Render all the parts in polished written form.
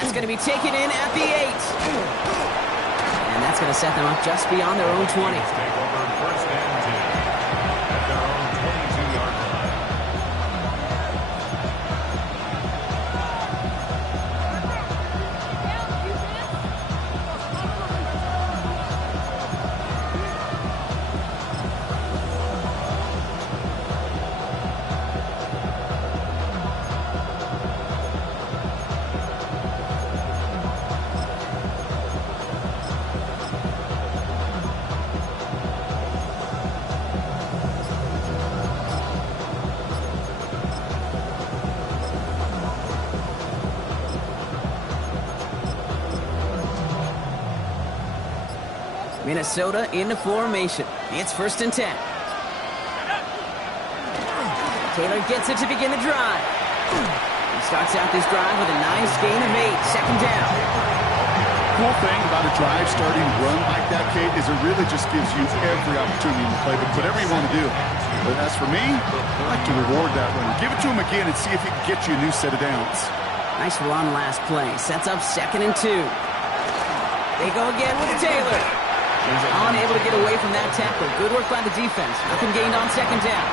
That's going to be taken in at the 8. And that's going to set them up just beyond their own 20. Take over first and 10 at their own 22-yard line. Minnesota into formation. It's first and 10. Taylor gets it to begin the drive. He starts out this drive with a nice gain of 8. Second down. Cool thing about a drive starting run like that, Kate, is it really just gives you every opportunity in the playbook, whatever you want to do. But as for me, I like to reward that runner. Give it to him again and see if he can get you a new set of downs. Nice run last play. Sets up second and 2. They go again with Taylor. He's unable to get away from that tackle. Good work by the defense. Nothing gained on second down.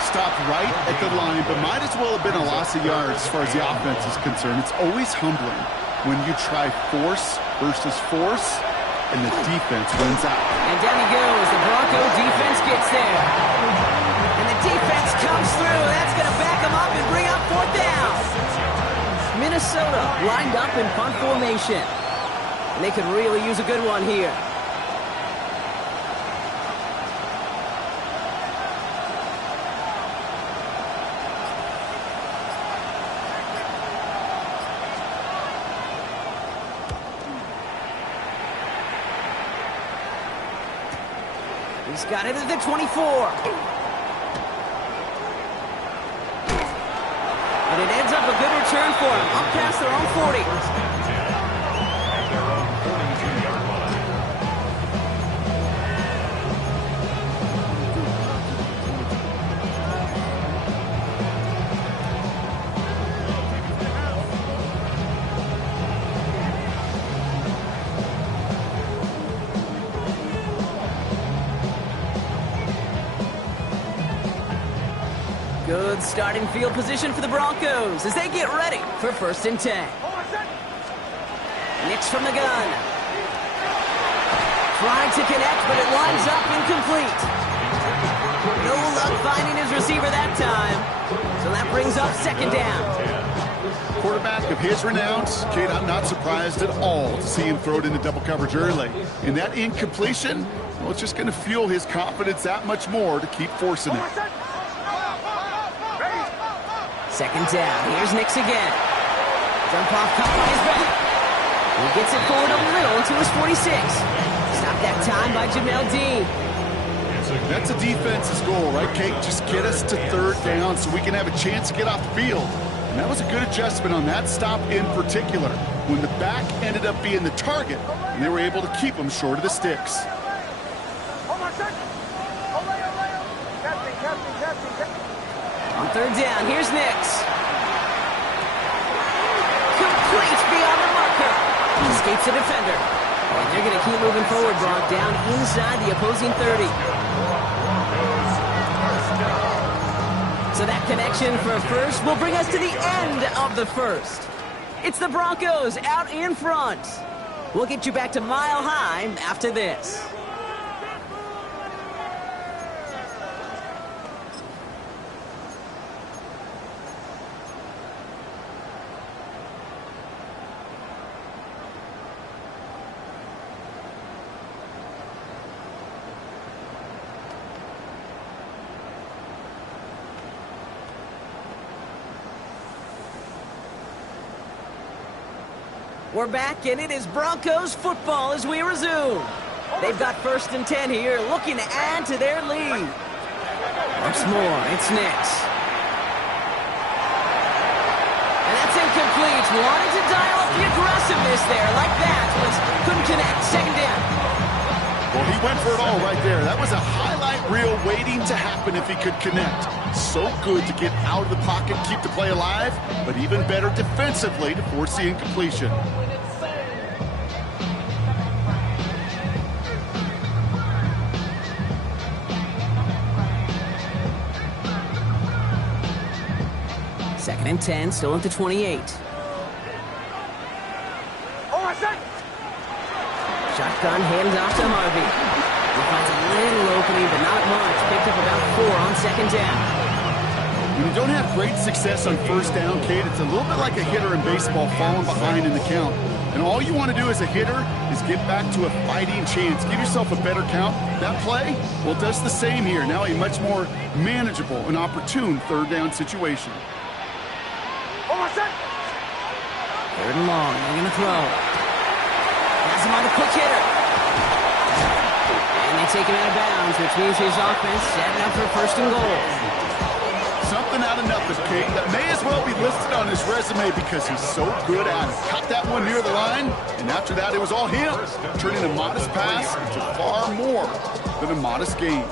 Stopped right at the line, but might as well have been a loss of yards as far as the offense is concerned. It's always humbling when you try force versus force, and the defense wins out. And down he goes. The Bronco defense gets there. And the defense comes through. That's going to back him up and bring up fourth down. Minnesota lined up in punt formation. And they could really use a good one here. He's got it at the 24. And it ends up a good return for him. Up past their own 40. At their own 42-yard line. Good starting field position for the Broncos as they get ready for first and 10. Nix from the gun. Tried to connect, but it lines up incomplete. No luck finding his receiver that time. So that brings up second down. Quarterback of his renown, Kate, I'm not surprised at all to see him throw it into double coverage early. And that incompletion, well, it's just going to fuel his confidence that much more to keep forcing it. Second down. Here's Nix again. Jump off cut by his back. He gets it forward a little to his 46. Stop that time by Jamel Dean. That's a defense's goal, right, Kate? Just get us to third down so we can have a chance to get off the field. And that was a good adjustment on that stop in particular, when the back ended up being the target, and they were able to keep him short of the sticks. On third down, here's Nix. Complete beyond the marker. He escapes the defender. And they're going to keep moving forward, Brock, down inside the opposing 30. So that connection for a first will bring us to the end of the first. It's the Broncos out in front. We'll get you back to Mile High after this. We're back, and it is Broncos football as we resume. They've got first and 10 here, looking to add to their lead. Once more, it's Nix. And that's incomplete. Wanted to dial up the aggressiveness there like that, but couldn't connect. Second down. Well, he went for it all right there. That was a highlight reel waiting to happen if he could connect. So good to get out of the pocket, keep the play alive, but even better defensively to force the incompletion. Second and 10, still at the 28. Shotgun hands off to Harvey. He finds a little opening, but not much. Picked up about 4 on second down. When you don't have great success on first down, Kate, it's a little bit like a hitter in baseball falling behind in the count. And all you want to do as a hitter is get back to a fighting chance. Give yourself a better count. That play, well, it does the same here. Now a much more manageable and opportune third down situation. Third and long, they're going to throw. Has him on the quick hitter. And they take him out of bounds, which means his offense setting up for first and goal. Something out of nothing, Kate. That may as well be listed on his resume because he's so good at it. Caught that one near the line, and after that it was all him, turning a modest pass into far more than a modest gain.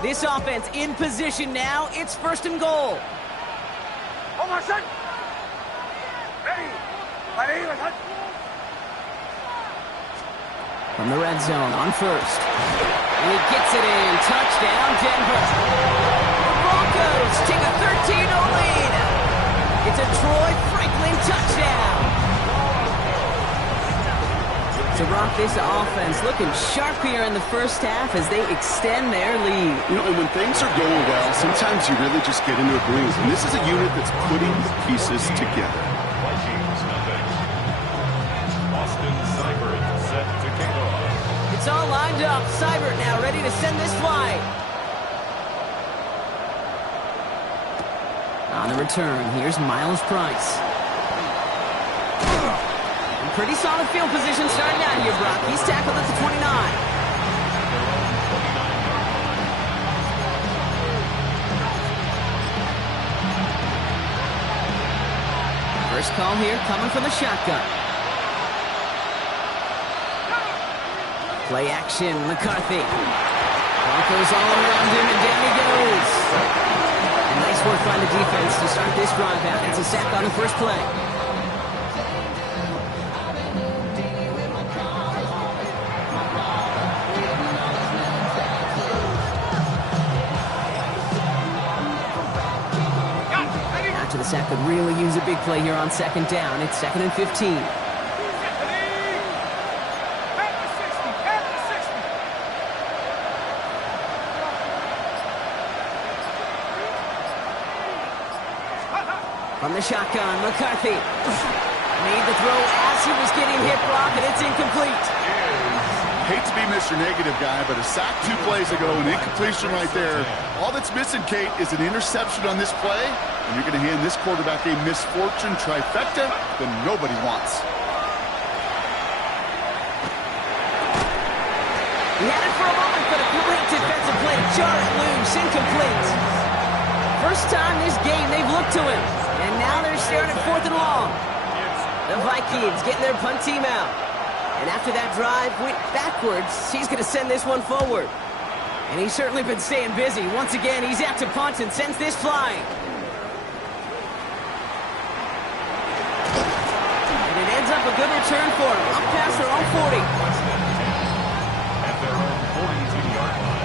This offense in position now. It's first and goal. From the red zone on first. And he gets it in. Touchdown, Denver. The Broncos take a 13-0 lead. It's a Troy Franklin touchdown. To rock this offense, looking sharp here in the first half as they extend their lead. You know, and when things are going well, sometimes you really just get into a groove. And this is a unit that's putting the pieces together. It's all lined up. Seibert now ready to send this flight. On the return, here's Miles Price. Pretty solid field position starting out here, Brock. He's tackled at the 29. First call here coming from the shotgun. Play action, McCarthy. Broncos all around him, and down he goes. And nice work by the defense to start this drive out. It's a sack on the first play. After the sack could really use a big play here on second down. It's 2nd and 15. From the shotgun, McCarthy. Made the throw as he was getting hit, Brock, and it's incomplete. Hate to be Mr. Negative guy, but a sack 2 plays ago, an incompletion right there. All that's missing, Kate, is an interception on this play, and you're going to hand this quarterback a misfortune trifecta that nobody wants. He had it for a moment, but a great defensive play to jar it loose, incomplete. First time this game they've looked to him. And now they're staring at 4th and long. The Vikings getting their punt team out. And after that drive went backwards, he's going to send this one forward. And he's certainly been staying busy. Once again, he's out to punt and sends this flying. And it ends up a good return for him. Up past their own 40. At their own 42-yard line.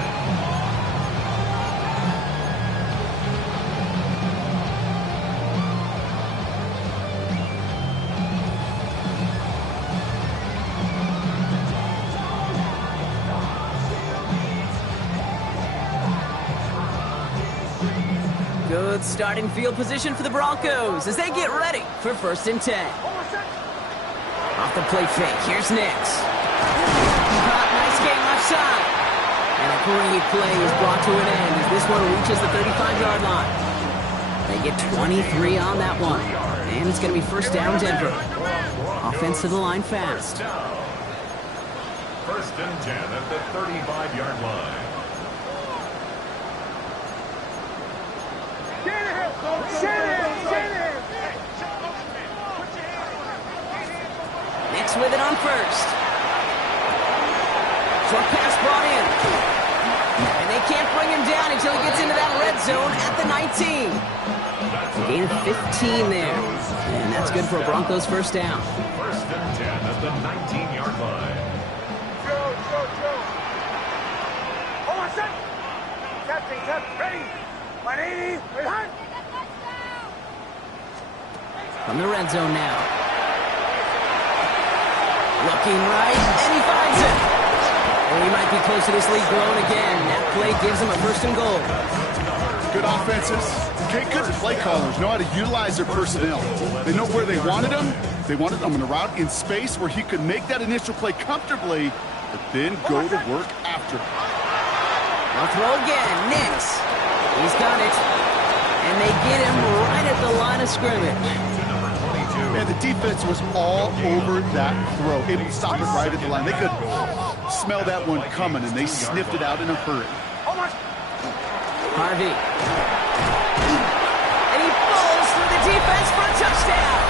Good starting field position for the Broncos as they get ready for 1st and 10. Off the play fake, here's Nix. Nice game left side. And a great play is brought to an end as this one reaches the 35-yard line. They get 23 on that one. And it's going to be first down, Denver. Offense to the line fast. 1st and 10 at the 35-yard line. Nix with it on first. Short pass brought in. And they can't bring him down until he gets into that red zone at the 19. Gain of 15 there. And that's good for a Broncos first down. First and 10 at the 19-yard line. Hold on, set. Captain, ready. 180, behind. From the red zone now. Looking right, and he finds it. And he might be close to this lead growing again. That play gives him a first and goal. Good offenses. Good play callers know how to utilize their personnel. They know where they wanted him. They wanted him in a route in space where he could make that initial play comfortably, but then go to work after. I'll throw again. Nix. He's got it. And they get him right at the line of scrimmage. And the defense was all over that throw, able to stop it right at the line. They could smell that one coming, and they sniffed it out in a hurry. Harvey. And he falls through the defense for a touchdown.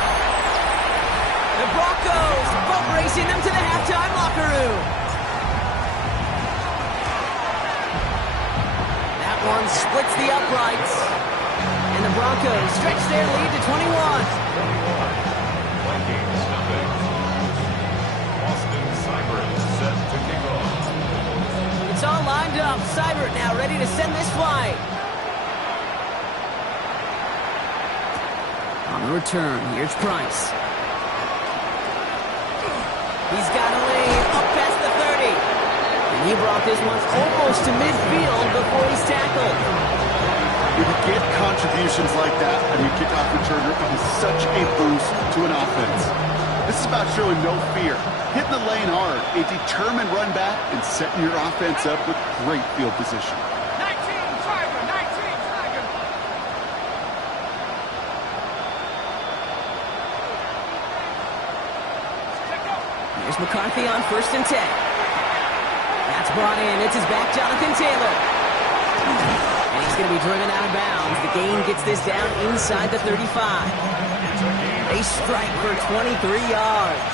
The Broncos boat racing them to the halftime locker room. That one splits the uprights. And the Broncos stretch their lead to 21. Vikings nothing. Austin Seibert set to kick off. It's all lined up. Seibert now ready to send this flight. On the return, here's Price. He's got a lead up past the 30. And he brought this one almost to midfield before he's tackled. When you get contributions like that and you kick off returner, it is such a boost to an offense. This is about showing no fear, hitting the lane hard, a determined run back, and setting your offense up with great field position. 19, Tiger, 19, Tiger. Here's McCarthy on 1st and 10. That's brought in. It's his back, Jonathan Taylor. And he's going to be driven out of bounds. The gain gets this down inside the 35. They strike for 23 yards.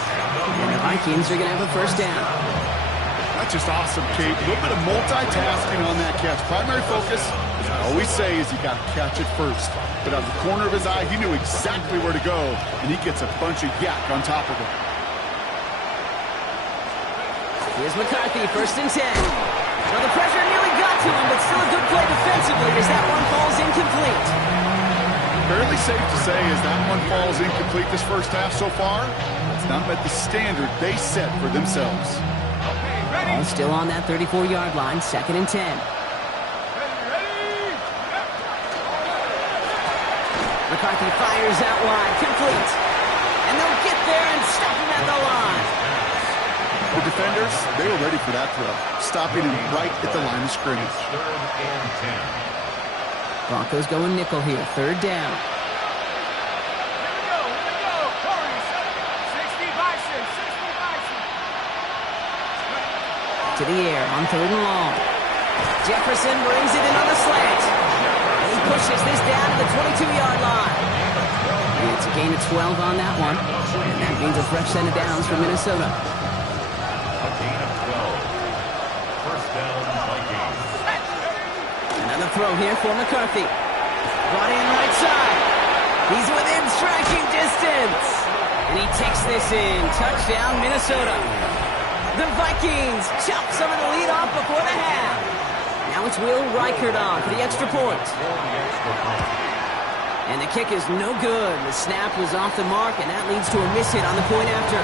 And the Vikings are going to have a first down. That's just awesome, Kate. A little bit of multitasking on that catch. Primary focus, as I always say, is you got to catch it first. But out of the corner of his eye, he knew exactly where to go, and he gets a bunch of yak on top of it. Here's McCarthy, 1st and 10. Well, the pressure nearly got to him, but still a good play defensively as that one falls incomplete. Fairly safe to say as that one falls incomplete this first half so far, it's not met the standard they set for themselves. All still on that 34-yard line, 2nd and 10. McCarthy fires out wide, complete. And they'll get there and stop him at the line. The defenders, they were ready for that throw, stopping him right at the line of scrimmage. 3rd and 10. Broncos going nickel here, 3rd down. Here we go, Corey, 60 Bison, 60 Bison. To the air on 3rd and long. Jefferson brings it in on the slant. And he pushes this down to the 22-yard line. And it's a gain of 12 on that one. And that means a fresh set of downs for Minnesota. A gain of 12. First down, Vikings. Another throw here for McCarthy. Brought in right side. He's within striking distance. And he takes this in. Touchdown, Minnesota. The Vikings chop some of the lead off before the half. Now it's Will Reichert on for the extra point. And the kick is no good. The snap was off the mark, and that leads to a miss hit on the point after.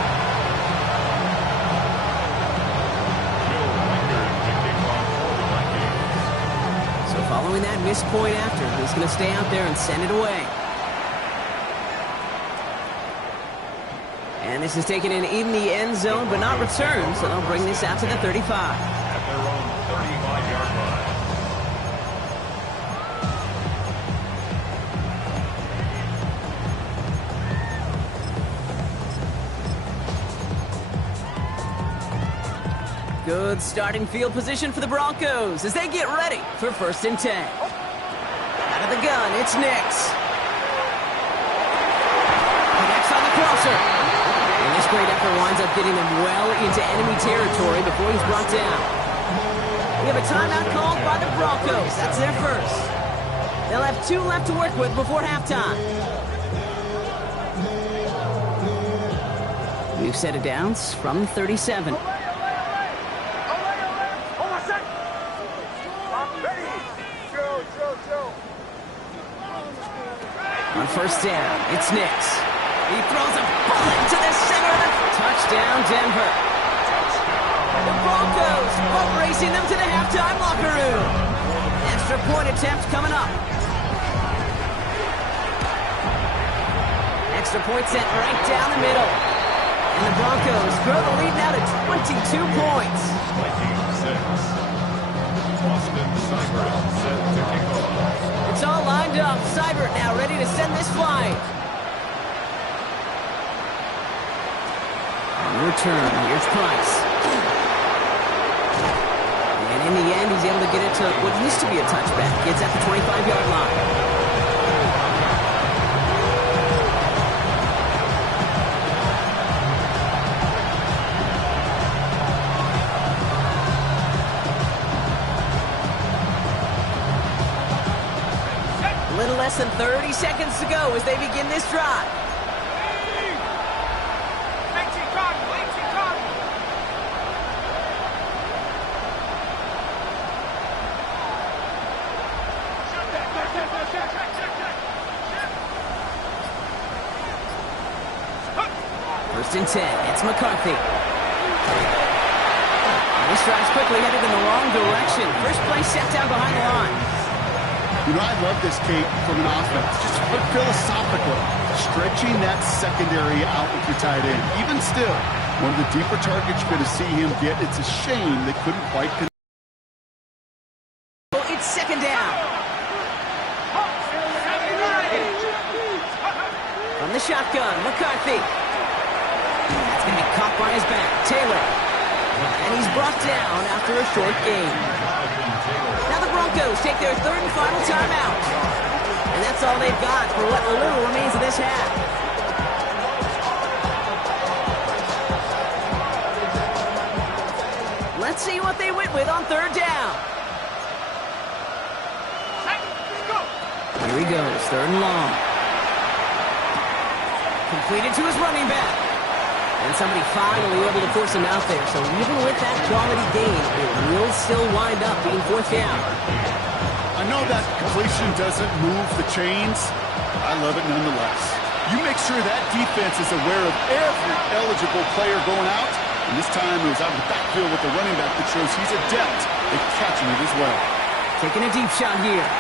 So following that missed point after, he's going to stay out there and send it away. And this is taken in the end zone, but not returned, so they'll bring this out to the 35. At their own 35-yard line. Good starting field position for the Broncos as they get ready for 1st and 10. Out of the gun, it's Nix. Connects on the crosser. And this great effort winds up getting them well into enemy territory before he's brought down. We have a timeout called by the Broncos. That's their first. They'll have 2 left to work with before halftime. We've set it down from 37. On first down, it's Nix. He throws a bullet to the center of the touchdown, Denver. The Broncos boat racing them to the halftime locker room. Extra point attempt coming up. Extra point sent right down the middle. And the Broncos grow the lead now to 22 points. Vikings 6. Boston Cyber set to kick off. It's all lined up. Seibert now ready to send this flight. On return, here's Price. And in the end, he's able to get it to what used to be a touchback. Gets at the 25-yard line. Less than 30 seconds to go as they begin this drive. First and 10, it's McCarthy. This drive's quickly headed in the wrong direction. First play set down behind the line. You know, I love this, Kate, from an offense. Just philosophically, stretching that secondary out with your tight end. Even still, one of the deeper targets you're going to see him get. It's a shame they couldn't quite connect. Oh, it's second down. From the shotgun, McCarthy. That's going to be caught by his back. Taylor. And he's brought down after a short gain. Now the Broncos take their third and final timeout. And that's all they've got for what little remains of this half. Let's see what they went with on third down. Here he goes, third and long. Completed to his running back. And somebody finally able to force him out there. So even with that quality gain, it will still wind up being fourth down. I know that completion doesn't move the chains. I love it nonetheless. You make sure that defense is aware of every eligible player going out. And this time it was out of the backfield with the running back that shows he's adept at catching it as well. Taking a deep shot here.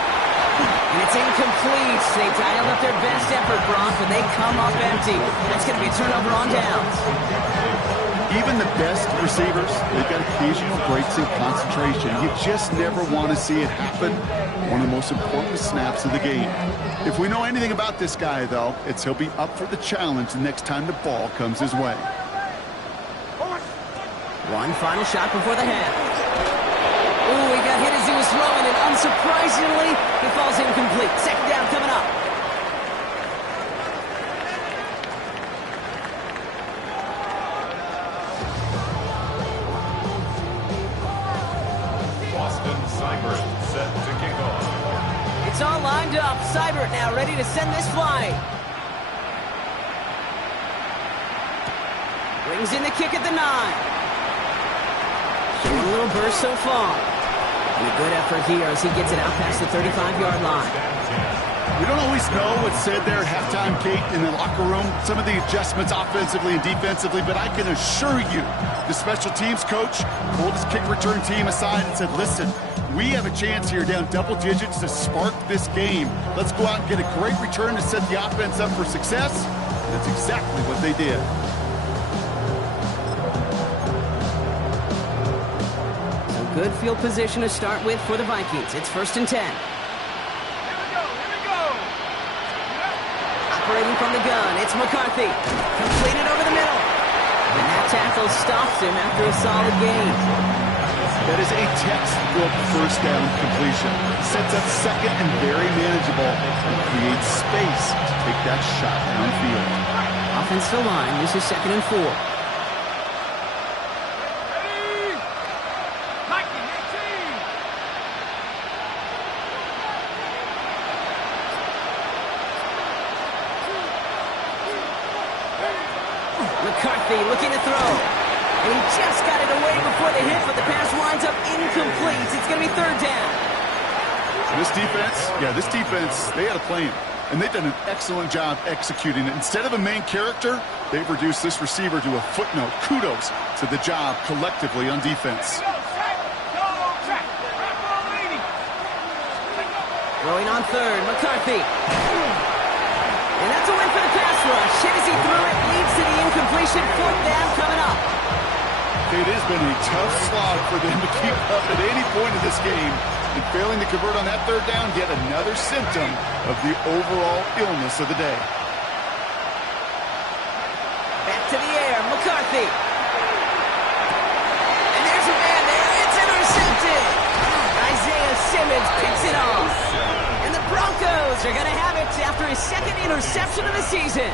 And it's incomplete. They dialed up their best effort, Brock, but they come up empty. That's going to be a turnover on downs. Even the best receivers, they've got occasional breaks in concentration. You just never want to see it happen. One of the most important snaps of the game. If we know anything about this guy, though, it's he'll be up for the challenge the next time the ball comes his way. One final shot before the half. Ooh, he got hit as he was throwing, and unsurprisingly, he falls incomplete. Second down coming up. Boston Cyber set to kick off. It's all lined up. Seibert now ready to send this flight. Brings in the kick at the 9. Showing a little burst so far. And a good effort here as he gets it out past the 35-yard line. We don't always know what's said there at halftime, Kate, in the locker room. Some of the adjustments offensively and defensively, but I can assure you the special teams coach pulled his kick return team aside and said, listen, we have a chance here down double digits to spark this game. Let's go out and get a great return to set the offense up for success. And that's exactly what they did. Good field position to start with for the Vikings. It's first and 10. Here we go. Operating from the gun, it's McCarthy. Completed over the middle. And that tackle stops him after a solid gain. That is a textbook first down completion. Sets up second and very manageable and creates space to take that shot downfield. offensive line. This is 2nd and 4. Ready? Mikey, your team. McCarthy looking to throw. And he just got it away before the hit, but the pass winds up incomplete. It's going to be 3rd down. This defense, they had a plan. And they've done an excellent job executing it. Instead of a main character, they've reduced this receiver to a footnote. Kudos to the job collectively on defense. Go, track. Go, track. Right ball leading. Throwing on 3rd, McCarthy. And that's a win for the pass rush. Hit as he threw it, leads to the incompletion. 4th down coming up. It has been a tough slog for them to keep up at any point in this game. And failing to convert on that 3rd down, yet another symptom of the overall illness of the day. Back to the air, McCarthy. And there's a man there. It's intercepted. Isaiah Simmons picks it off. And the Broncos are going to have it after his 2nd interception of the season.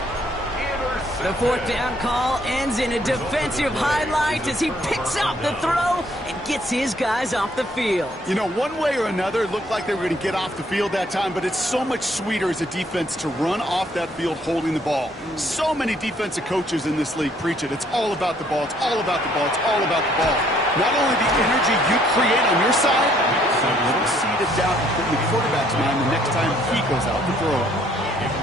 The 4th down call ends in a defensive highlight as he picks up the throw and gets his guys off the field. You know, one way or another, it looked like they were going to get off the field that time, but it's so much sweeter as a defense to run off that field holding the ball. So many defensive coaches in this league preach it. It's all about the ball. It's all about the ball. It's all about the ball. Not only the energy you create on your side, but a little seed of doubt you put in the quarterback's mind the next time he goes out to throw it.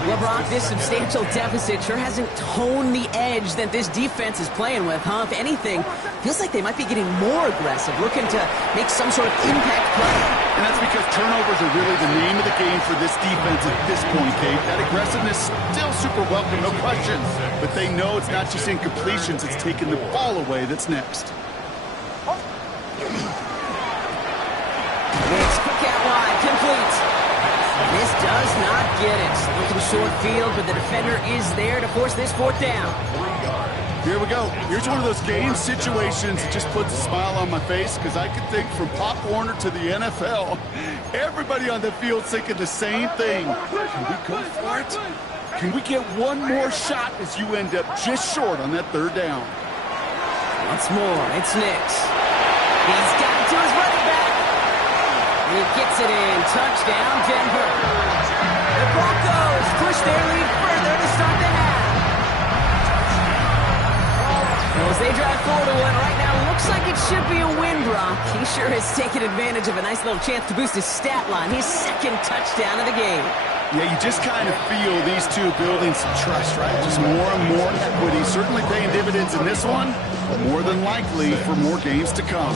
Well, Brock, this substantial deficit sure hasn't toned the edge that this defense is playing with, huh? If anything, feels like they might be getting more aggressive, looking to make some sort of impact play. And that's because turnovers are really the name of the game for this defense at this point, Kate. That aggressiveness still super welcome, no question. But they know it's not just incompletions, it's taking the ball away that's next. It's quick out wide, complete. This does not get it. Looking short field, but the defender is there to force this 4th down. Here we go. Here's one of those game situations that just puts a smile on my face because I can think from Pop Warner to the NFL. Everybody on the field thinking the same thing. Can we go for it? Can we get one more shot as you end up just short on that 3rd down? Once more, it's Nix. He's got it to his running back. And he gets it in. Touchdown, Denver. The Broncos push their lead further to start the half. Well, as they drive forward to one right now, looks like it should be a win, Brock. He sure has taken advantage of a nice little chance to boost his stat line. His 2nd touchdown of the game. Yeah, you just kind of feel these two building some trust, right? Just more and more equity. Certainly paying dividends in this one, but more than likely for more games to come.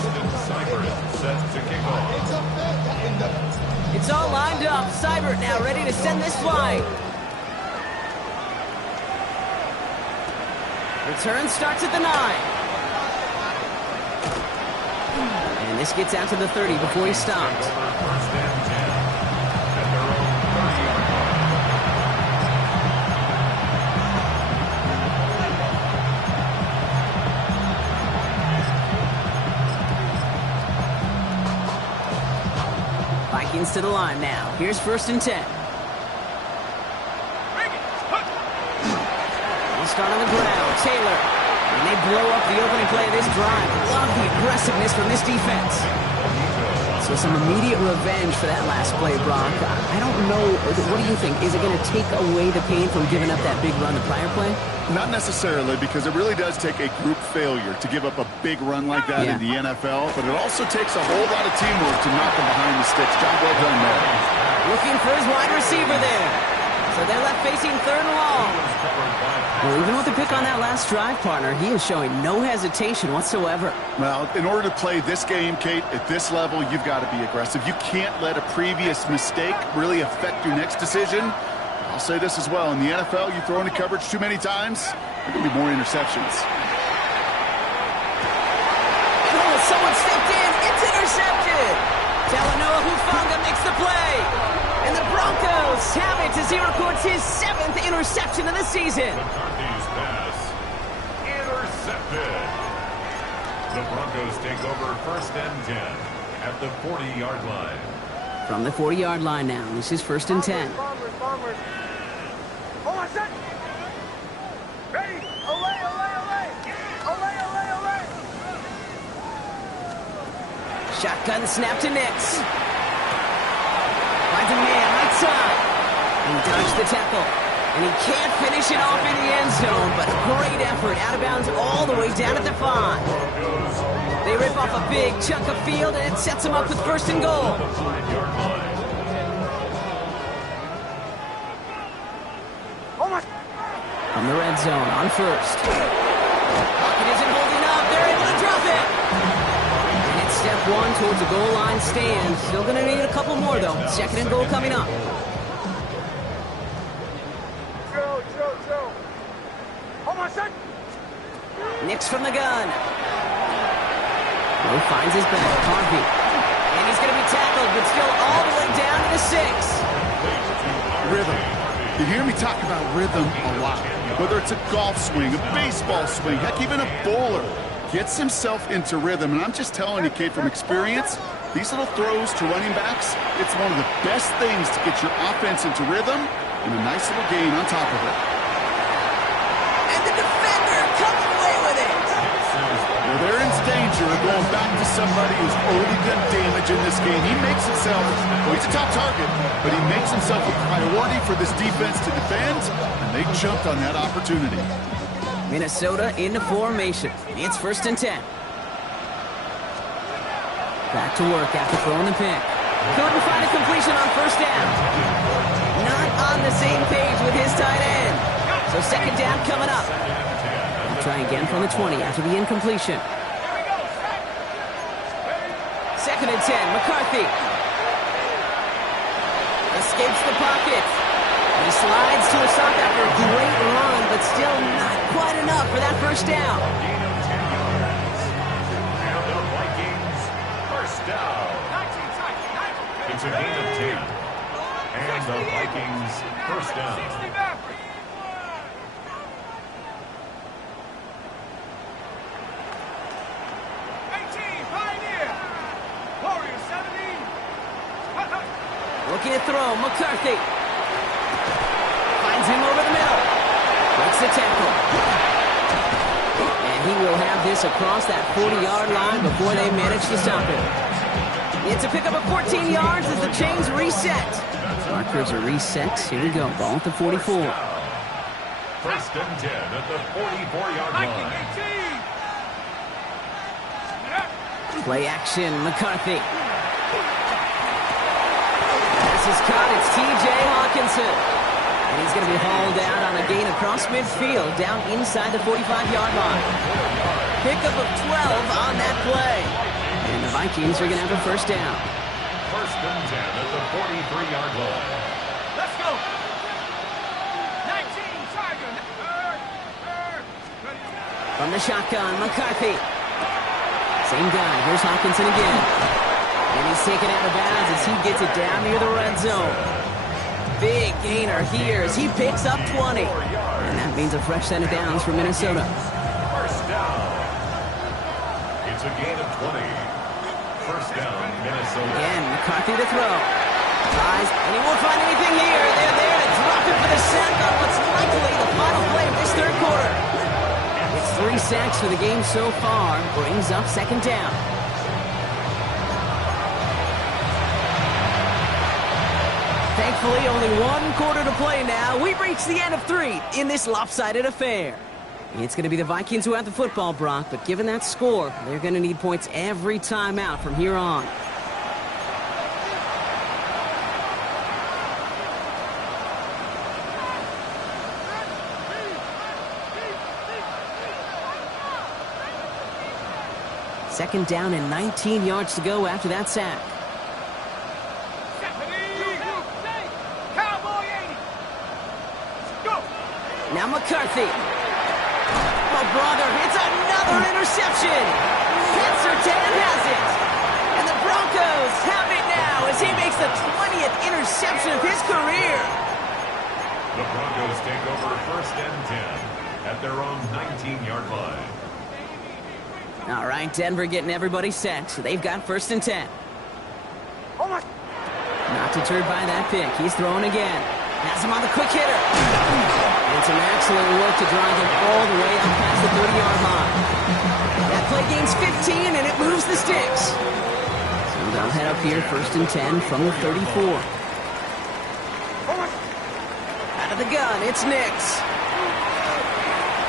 Set to kick off. It's all lined up. Seibert now ready to send this flying. Return starts at the 9. And this gets out to the 30 before he stops. First and 10 at their own 30-yard Vikings to the line now. Here's 1st and 10. We'll start on the ground. Taylor. And they blow up the opening play of this drive. Love the aggressiveness from this defense. So some immediate revenge for that last play, Brock. I don't know. What do you think? Is it going to take away the pain from giving up that big run the prior play? Not necessarily, because it really does take a group failure to give up a big run like that in the NFL, but it also takes a whole lot of teamwork to knock them behind the sticks. Job well done there. Looking for his wide receiver there. So they're left facing 3rd and long. Well, even with the pick on that last drive, partner, he is showing no hesitation whatsoever. Well, in order to play this game, Kate, at this level, you've got to be aggressive. You can't let a previous mistake really affect your next decision. I'll say this as well. In the NFL, you throw into coverage too many times, there are going to be more interceptions. Oh, someone stepped in. It's intercepted. Talanoa Hufanga makes the play. And the Broncos have it as he records his 7th interception of the season. McCarthy's pass intercepted. The Broncos take over 1st and 10 at the 40-yard line. From the 40-yard line now, this is 1st and 10. Bombers. Hold on, set. Ready, Shotgun snap to Nix. Finds a man right side. He dodged the tackle. And he can't finish it off in the end zone, but a great effort. Out of bounds all the way down at the 5. They rip off a big chunk of field, and it sets them up with first and goal. From the red zone on first. Pocket isn't holding up. They're able to drop it. And it's step 1 towards the goal line stand. Still going to need a couple more, though. Second and goal coming up. Nix from the gun. Lowe finds his back. Harvey. And he's going to be tackled, but still all the way down to the 6. Rhythm. You hear me talk about rhythm a lot. Whether it's a golf swing, a baseball swing, heck, even a bowler gets himself into rhythm. And I'm just telling you, Kate, from experience, these little throws to running backs, it's one of the best things to get your offense into rhythm and a nice little gain on top of it. And the defender comes away with it. Well, they're in danger of going back to somebody who's already done damage in this game. He makes himself, well, he's a top target, but he makes himself a priority for this defense to defend, and they jumped on that opportunity. Minnesota into formation. It's first and 10. Back to work after throwing the pick. Couldn't find a completion on first down. Not on the same page with his tight end. So second down coming up. They'll try again from the 20 after the incompletion. Second and 10, McCarthy. Escapes the pocket. He slides to a stop after a great run, but still not quite enough for that first down. And the Vikings, first down. It's a gain of 10. And the Vikings, first down. Looking to throw, McCarthy. Finds him over the middle. Breaks the tackle. And he will have this across that 40-yard line before they manage to stop him. It's a pickup of 14 yards as the chains reset. Markers are reset. Here we go. Ball at the 44. First and 10 at the 44-yard line. Play action, McCarthy. This is caught. It's T.J. Hawkinson. And he's going to be hauled out on a gain across midfield, down inside the 45-yard line. Pickup of 12 on that play. And the Vikings are going to have a first down. First and 10 at the 43-yard line. Let's go. 19, Tiger. From the shotgun, McCarthy. Same guy. Here's Hawkinson again. And he's taken out of bounds as he gets it down near the red zone. Big gainer here as he picks up 20. And that means a fresh set of downs for Minnesota. First down. It's a gain of 20. First down, Minnesota. Again, McCarthy to throw. Tries, and he won't find anything here. They're there to drop it for the sack on what's likely the final play of this third quarter. It's 3 sacks for the game so far. Brings up second down. Thankfully, only 1 quarter to play now. We've reached the end of 3 in this lopsided affair. It's going to be the Vikings who have the football, Brock, but given that score, they're going to need points every time out from here on. Second down and 19 yards to go after that sack. Now McCarthy. Oh, brother, it's another interception. And Surtain has it. And the Broncos have it now as he makes the 20th interception of his career. The Broncos take over first and 10 at their own 19-yard line. All right, Denver getting everybody set. So they've got first and 10. Not deterred by that pick. He's throwing again. Has him on the quick hitter. And some excellent work to drive him all the way up past the 30-yard line. That play gains 15, and it moves the sticks. head up here, 1st and 10 from the 34. Out of the gun, it's Nix.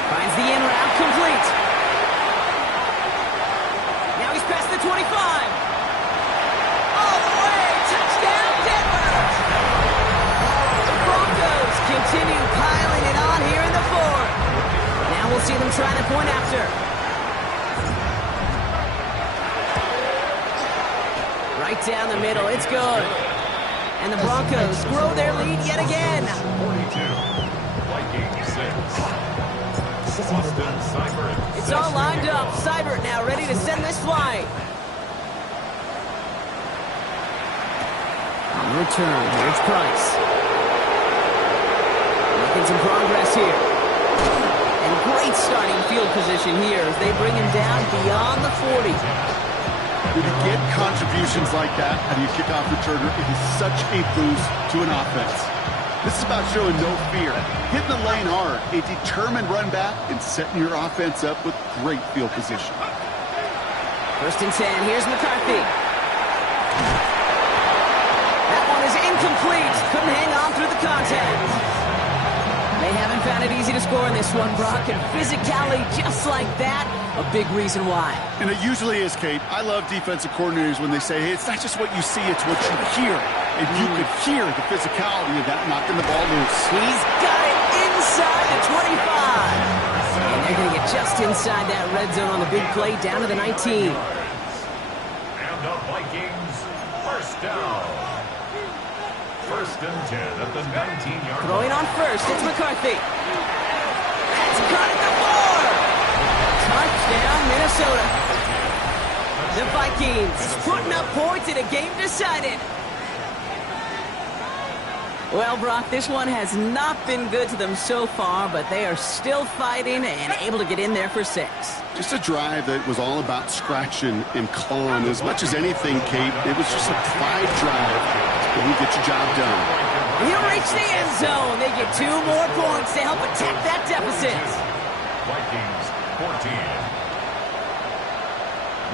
Finds the in route, complete. Now he's past the 25. All the way, touchdown, Denver! The Broncos continue piling it on here in the 4th. Now we'll see them try the point after. Right down the middle, it's good. And the Broncos grow their lead yet again. 42, Vikings 6. Austin Seibert. It's all lined up. Seibert now ready to send this flight. On the return, here's Price. Making some progress here. And great starting field position here as they bring him down beyond the 40. When you get contributions like that out of your kickoff returner, it is such a boost to an offense. This is about showing no fear, hitting the lane hard, a determined run back, and setting your offense up with great field position. 1st and 10, here's McCarthy. That one is incomplete. Couldn't hang on through the contact. They haven't found it easy to score in this one, Brock, and physicality just like that, a big reason why. And it usually is, Kate. I love defensive coordinators when they say, hey, it's not just what you see, it's what you hear. And you could hear the physicality of that knocking the ball loose. He's got it inside the 25. And they're going to get just inside that red zone on the big play down to the 19. And the Vikings, 1st down. 1st and 10 at the 19-yard line. Throwing on 1st, it's McCarthy. That's caught at the 4. Touchdown, Minnesota. The Vikings putting up points in a game decided. Well, Brock, this one has not been good to them so far, but they are still fighting and able to get in there for 6. Just a drive that was all about scratching and clawing. As much as anything, Kate, it was just a pride drive. And you get your job done. He'll reach the end zone. They get 2 more points to help attack that deficit. Vikings 14.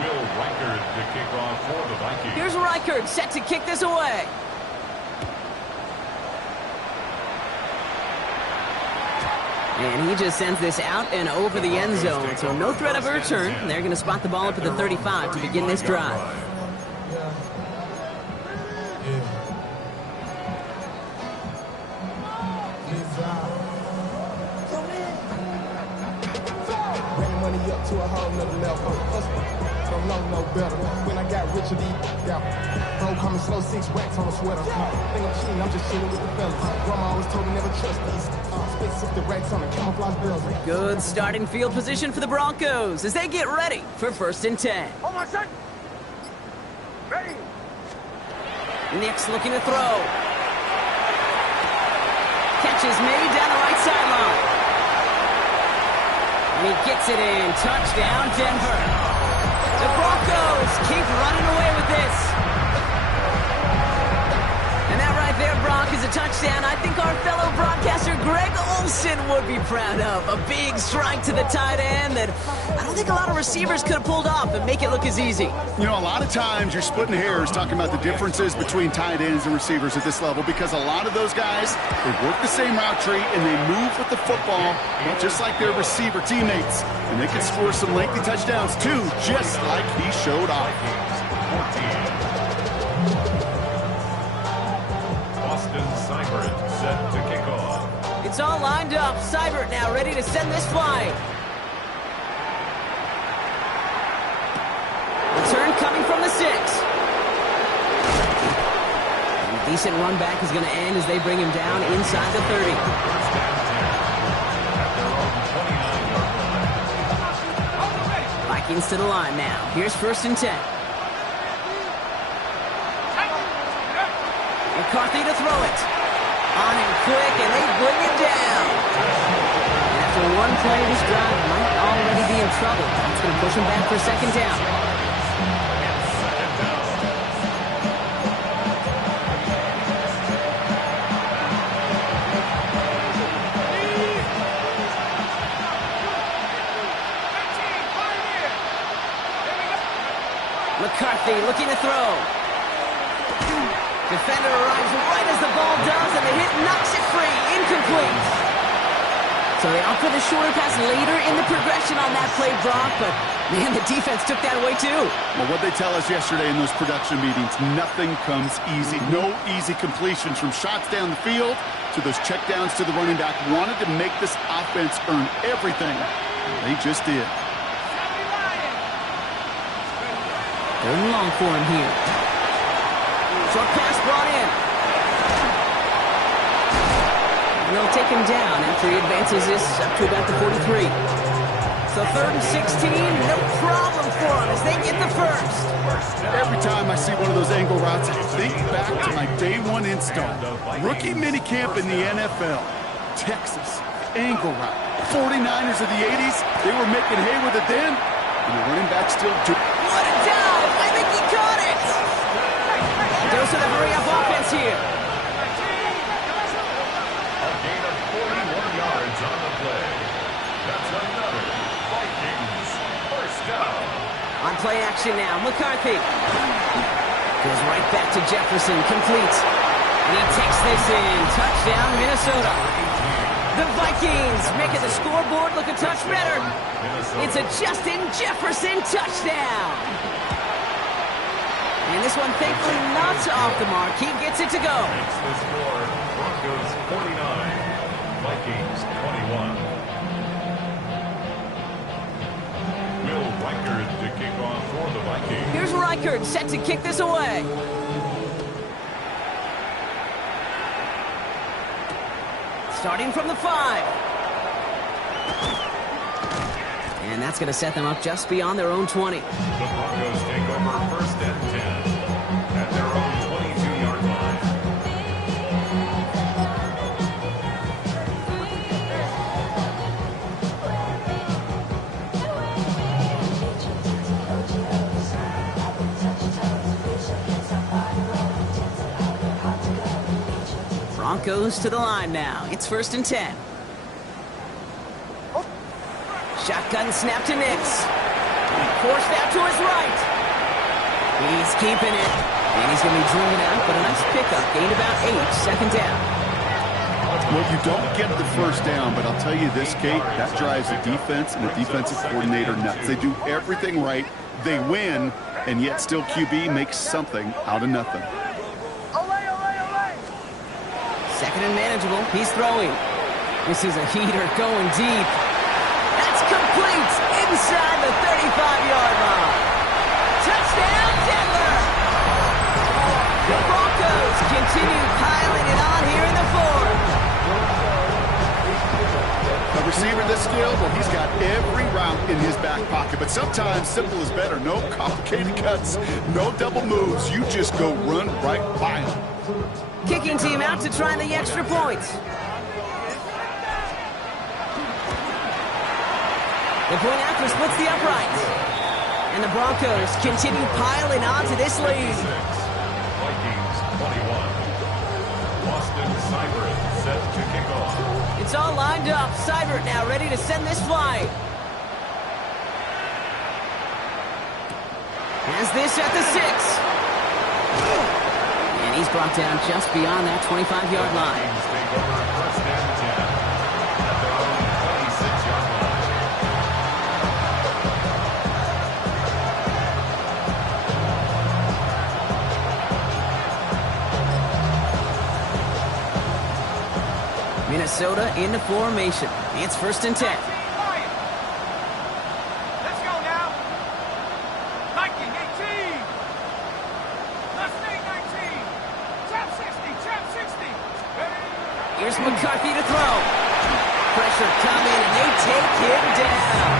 Will Reichard to kick off for the Vikings. Here's Reichard set to kick this away. And he just sends this out and over the end zone. So no threat of a return. They're going to spot the ball up at the 35 to begin this drive. To a whole nother level. Don't know no better. When I got rich of these bro coming slow, 6 racks on a sweater. Think I'm cheating, I'm just chilling with the fellas. Grandma always told me never trust these. Spent 60 racks on a camouflage bills. Good starting field position for the Broncos as they get ready for 1st and 10. Hold on, son. Ready. Nix looking to throw. Catch is made down the right sideline. And he gets it in. Touchdown, Denver. The Broncos keep running away with this. And that right there, Brock, is a touchdown I think our fellow broadcaster Greg Olsen would be proud of. A big strike to the tight end that I don't think a lot of receivers could have pulled off and make it look as easy. You know, a lot of times you're splitting hairs talking about the differences between tight ends and receivers at this level because a lot of those guys, they work the same route tree and they move with the football just like their receiver teammates. And they can score some lengthy touchdowns too, just like he showed off. 14. Austin Seibert set to kick off. It's all lined up. Seibert now ready to send this flight. Return coming from the 6. And a decent run back is going to end as they bring him down inside the 30. Vikings to the line now. Here's 1st and 10. McCarthy to throw it. On him quick, and they bring him down. And after one play, this drive might already be in trouble. That's going to push him back for 2nd down. McCarthy looking to throw. Defender arrives right as the ball does, and the hit knocks it free. Incomplete. So they opt for the shorter pass later in the progression on that play, Brock, but man, the defense took that away too. Well, what they tell us yesterday in those production meetings, nothing comes easy. No easy completions from shots down the field to those checkdowns to the running back. Wanted to make this offense earn everything. They just did. Third and long for him here. Short pass brought in. And they'll take him down after he advances this up to about the 43. So 3rd and 16, no problem for him as they get the first. Every time I see one of those angle routes, I think back to my day one install. Rookie minicamp in the NFL. Texas, angle route. 49ers of the 80s, they were making hay with it then, and the running back still do. What a dive! I think he caught it! Goes to the hurry-up offense here. A gain of 41 yards on the play. That's another Vikings first down. On play action now, McCarthy. Goes right back to Jefferson, complete. And he takes this in. Touchdown, Minnesota. The Vikings making the scoreboard look a touch better. It's a Justin Jefferson touchdown. And this one, thankfully, not off the mark. He gets it to go. Makes the score Broncos 49, Vikings 21. Will Reichard to kick off for the Vikings. Here's Reichard set to kick this away. Starting from the 5. And that's going to set them up just beyond their own 20. The Broncos take over 1st and 10 at their own 22-yard line. Broncos to the line now. It's 1st and 10. Shotgun snap to Nix. Forced out to his right. He's keeping it. And he's going to be driven out, but a nice pickup. Gained about 8, 2nd down. Well, you don't get the first down, but I'll tell you this, Kate, that drives the defense and the defensive coordinator nuts. They do everything right. They win, and yet still QB makes something out of nothing. 2nd and manageable. He's throwing. This is a heater going deep. That's complete inside the 35-yard line. Touchdown, Denver! The Broncos continue piling it on here in the 4th. A receiver this skilled, well, he's got every route in his back pocket, but sometimes simple is better. No complicated cuts, no double moves. You just go run right by him. Kicking team out to try the extra point. The point after splits the upright. And the Broncos continue piling on to this lead. Vikings 21. Boston Seibert set to kick off. It's all lined up. Seibert now ready to send this flight. Has this at the 6. And he's brought down just beyond that 25-yard line. Vikings take over 1st and 10 at their own 26-yard line. Minnesota in the formation. It's 1st and 10. Let's go now. 19, 18. Let's stay 19. Trap 60, trap 60. Here's McCarthy to throw. Pressure coming, and they take him down.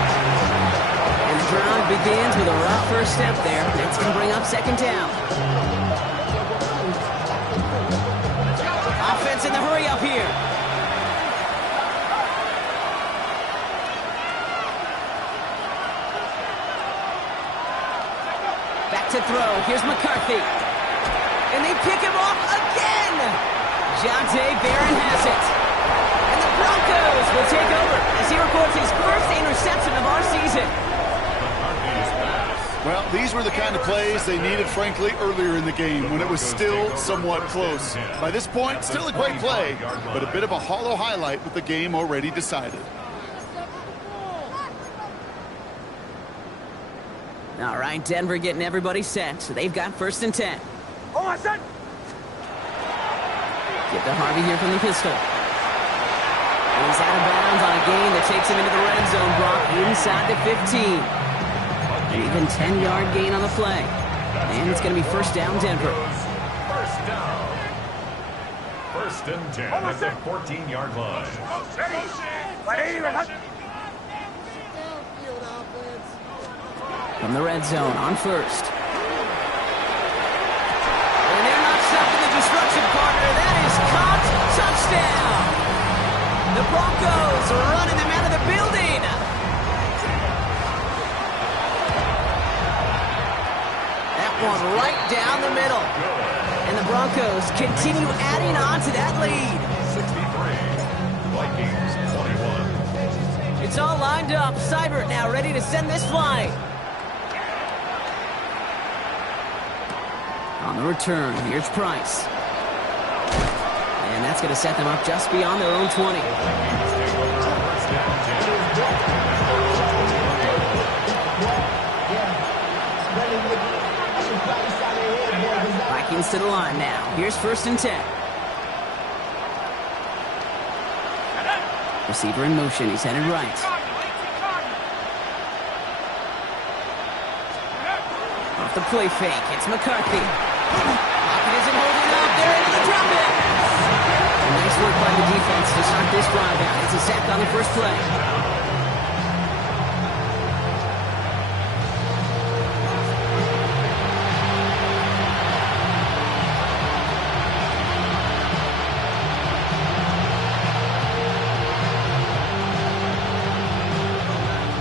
And the drive begins with a rough first step there. That's going to bring up 2nd down. Offense in the hurry up here. Back to throw. Here's McCarthy. And they pick him off again. Jonte Barron has it. And the Broncos will take over as he records his first interception of our season. McCarthy's pass Well, these were the kind of plays they needed, frankly, earlier in the game when it was still somewhat close. By this point, still a great play, but a bit of a hollow highlight with the game already decided. All right, Denver getting everybody set, so they've got 1st and 10. Oh, I said. Get to Harvey here from the pistol. And he's out of bounds on a gain that takes him into the red zone, Brock, inside the 15. An even 10-yard gain on the play. And it's going to be 1st down, Denver. 1st down. 1st and 10 at the 14-yard line. From the red zone on 1st. And they're not stopping the destruction, partner. That is caught. Touchdown. The Broncos are running them out of the building. That one right down the middle. And the Broncos continue adding on to that lead. 63. Vikings 21. It's all lined up. Seibert now ready to send this flight. On the return, here's Price. And that's going to set them up just beyond their own 20. Vikings to the line now. Here's 1st and 10. Receiver in motion. He's headed right. Off the play fake. It's McCarthy. Lockett isn't holding up. They're into the drop it. Nice work by the defense to start this drive out. It's a sack on the first play.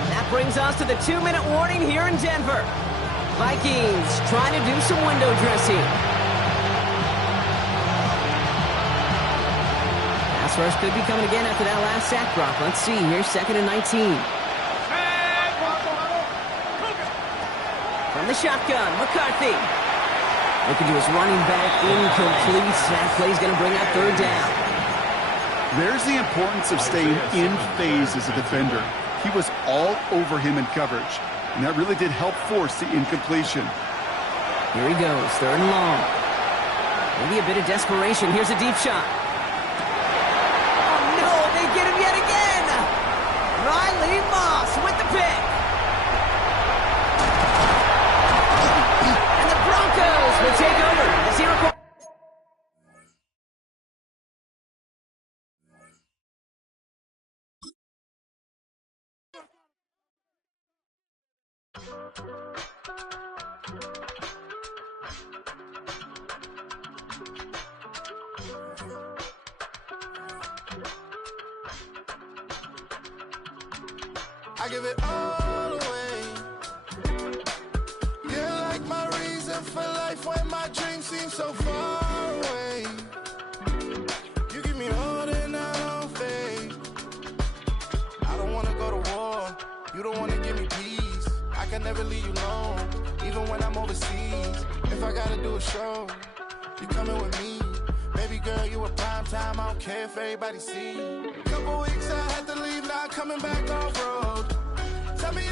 That brings us to the 2-minute warning here in Denver. Vikings trying to do some window dressing. Pass rush could be coming again after that last sack, Brock. Let's see. Here's 2nd and 19. From the shotgun, McCarthy. Looking to his running back, incomplete. That play's going to bring up 3rd down. There's the importance of staying in phase as a defender. He was all over him in coverage, and that really did help force the incompletion. Here he goes, 3rd and long. Maybe a bit of desperation. Here's a deep shot. Oh, no, they get him yet again. Riley Moss with the pick. And the Broncos will take over as he records. I give it all away. You're like my reason for life when my dreams seem so far away. You give me more than I don't fade. I don't wanna go to war. You don't wanna give me peace. I can never leave you alone, even when I'm overseas. If I gotta do a show, you coming with me. Baby girl, you a prime time. I don't care if everybody see. Couple weeks I had to leave, now coming back off road. Tell me